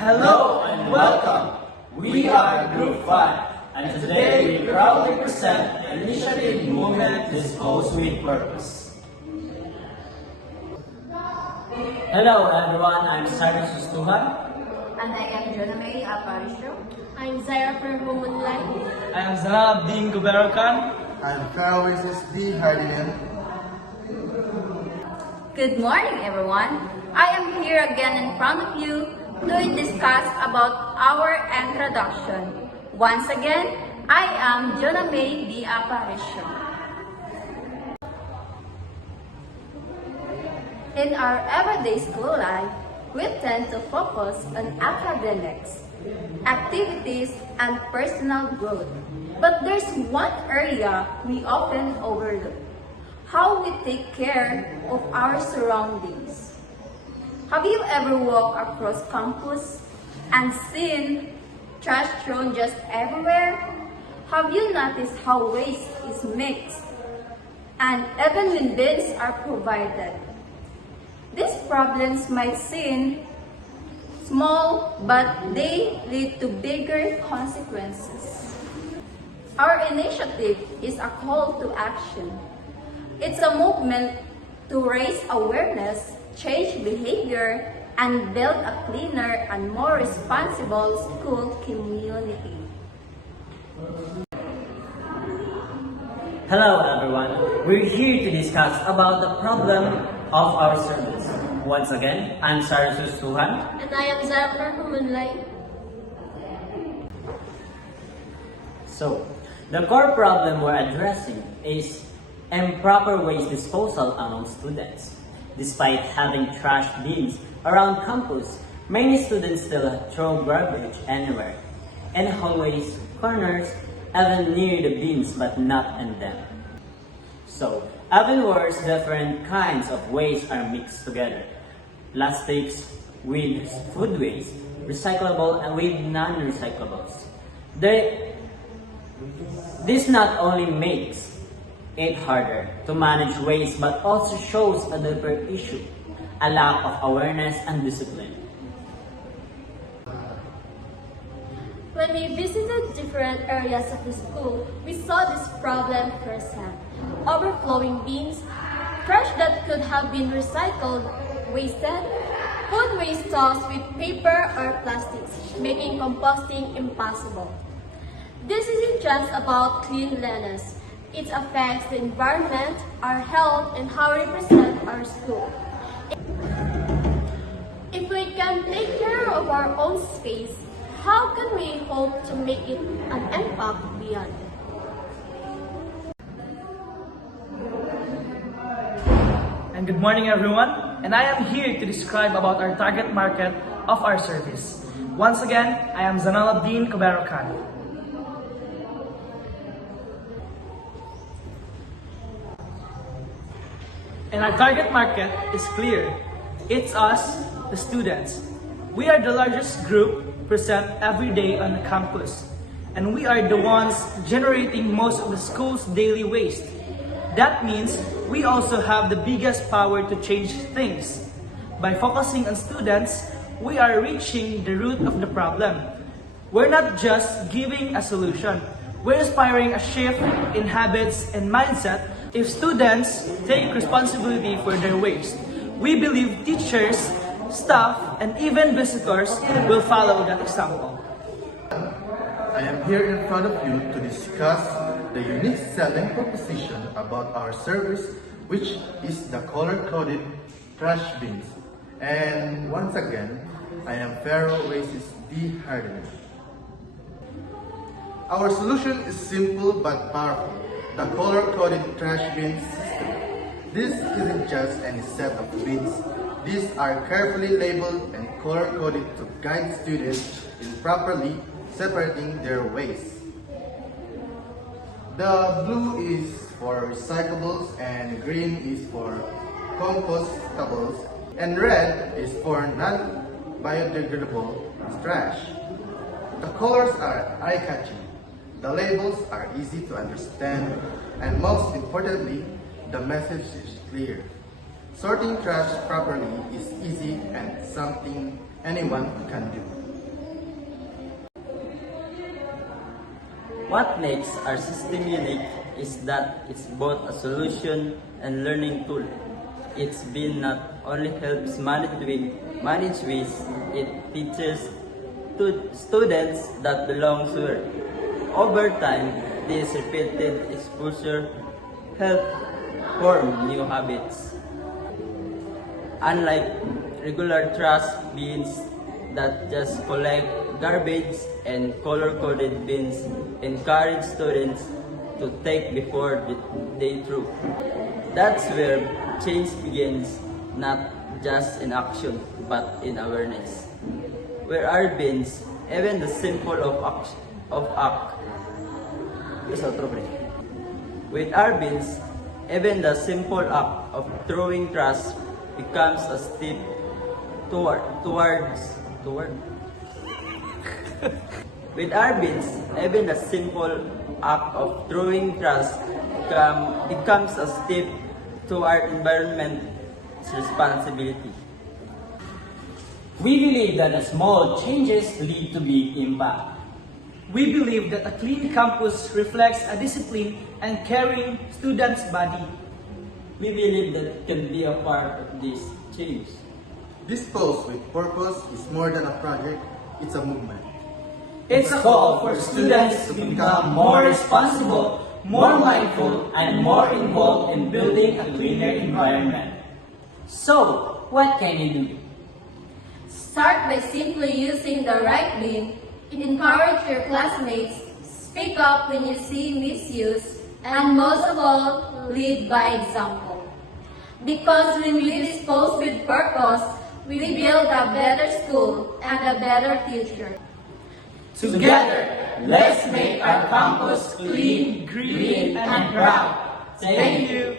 Hello and welcome. We are Group 5 and today we proudly present the initiative movement Dispose with Purpose. Hello everyone, I'm Cyrus Ustuhan. And I am Jonah May Aparisho. I'm Zaira Perhumunlay. I am Zalabdin Guberokan. I'm Fairways D. Hardinian. Good morning, everyone. I am here again in front of you to discuss about our introduction. Once again, I am Jonah May D. Aparisho. In our everyday school life, we tend to focus on academics, activities, and personal growth. But there's one area we often overlook: how we take care of our surroundings. Have you ever walked across campus and seen trash thrown just everywhere? Have you noticed how waste is mixed and even when bins are provided? These problems might seem small, but they lead to bigger consequences. Our initiative is a call to action. It's a movement to raise awareness, change behavior, and build a cleaner and more responsible school community. Hello everyone, we're here to discuss about the problem of our service. Once again, I'm Cyrus Ustuhan. And I am Zaira Perhumunlay. So, the core problem we're addressing is improper waste disposal among students. Despite having trash bins around campus, many students still throw garbage anywhere, in hallways, corners, even near the bins but not in them. So, even worse, different kinds of waste are mixed together. Plastics with food waste, recyclable and with non-recyclables. This not only makes it harder to manage waste but also shows a deeper issue, a lack of awareness and discipline. When we visited different areas of the school, we saw this problem firsthand. Overflowing bins, trash that could have been recycled, wasted, food waste tossed with paper or plastics, making composting impossible. This isn't just about cleanliness. It affects the environment, our health, and how we represent our school. If we can take care of our own space, how can we hope to make it an impact beyond? And good morning everyone. And I am here to describe about our target market of our service. Once again, I am Zanalabdin Guberokan. And our target market is clear. It's us, the students. We are the largest group present every day on the campus. And we are the ones generating most of the school's daily waste. That means we also have the biggest power to change things. By focusing on students, we are reaching the root of the problem. We're not just giving a solution. We're inspiring a shift in habits and mindset. If students take responsibility for their waste, we believe teachers, staff, and even visitors will follow that example. I am here in front of you to discuss the unique selling proposition about our service, which is the color-coded trash bins. And once again, I am Fairways D. Hardinian. Our solution is simple but powerful: the color-coded trash bin system. This isn't just any set of bins. These are carefully labeled and color-coded to guide students in properly separating their waste. The blue is for recyclables and green is for compostables and red is for non-biodegradable trash. The colors are eye-catching. The labels are easy to understand, and most importantly, the message is clear. Sorting trash properly is easy and something anyone can do. What makes our system unique is that it's both a solution and learning tool. It's been not only helps manage waste, it teaches students that belongs where. Over time, this repeated exposure help form new habits. Unlike regular trash bins that just collect garbage, and color-coded bins encourage students to take before they throw. That's where change begins, not just in action, but in awareness. Where our bins, even the simple of act, is outro, pre. With our bins, even the simple act of throwing trash becomes a step towards. With our bins, even the simple act of throwing trash becomes a step toward environment's responsibility. We believe that the small changes lead to big impact. We believe that a clean campus reflects a disciplined and caring student's body. We believe that it can be a part of this change. This Schools with Purpose is more than a project, it's a movement. It's a call for students to become more responsible, more mindful, and more involved in building a cleaner environment. So, what can you do? Start by simply using the right bin, encourage your classmates, speak up when you see misuse, and most of all, lead by example. Because when we dispose with purpose, we build a better school and a better future. Together, let's make our campus clean, green, and proud. Thank you.